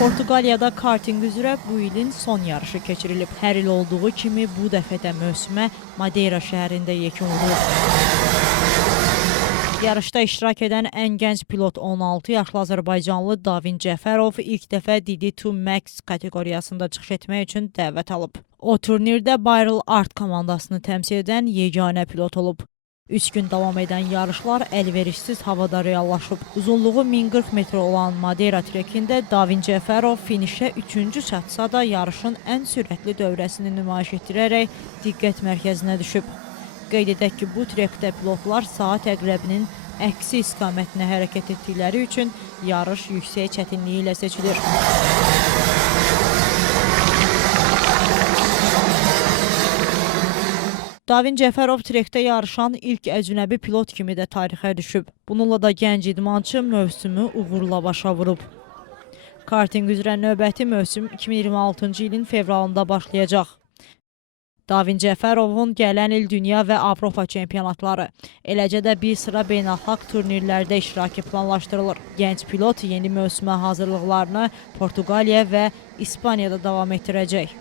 Portuqaliyada karting üzrə bu ilin son yarışı keçirilib. Hər il olduğu kimi bu dəfə də mövsümə Madeira şəhərində yekun vurulur. Yarışda iştirak edən ən gənc pilot 16 yaşlı Azərbaycanlı Davin Cəfərov ilk dəfə DD2 Max kateqoriyasında çıxış etmək üçün dəvət alıb. O turnirdə Byril Art komandasını təmsil edən yeganə pilot olub. 3 gün davam edən yarışlar əlverişsiz havada reallaşıb. Uzunluğu 1040 metr olan Madeira trekində Davin Cəfərov finişə 3-cü çatsa da yarışın ən sürətli dövrəsini nümayiş etdirərək diqqət mərkəzinə düşüb. Qeyd edək ki, bu trekdə pilotlar saat əqrəbinin əksi istiqamətinə hərəkət etdikləri üçün yarış yüksək çətinliyi ilə seçilir. Davin Cəfərov trekdə yarışan ilk əcnəbi pilot kimi də tarixə düşüb. Bununla da gənc idmançı mövsümü uğurla başa vurub. Karting üzrə növbəti mövsüm 2026-cı ilin fevralında başlayacaq. Davin Cəfərovun gələn il dünya və Avropa çempionatları, eləcə də bir sıra beynəlxalq turnirlərdə iştirakı planlaşdırılır. Gənc pilot yeni mövsümə hazırlıqlarını Portuqaliya və İspaniyada davam etdirəcək.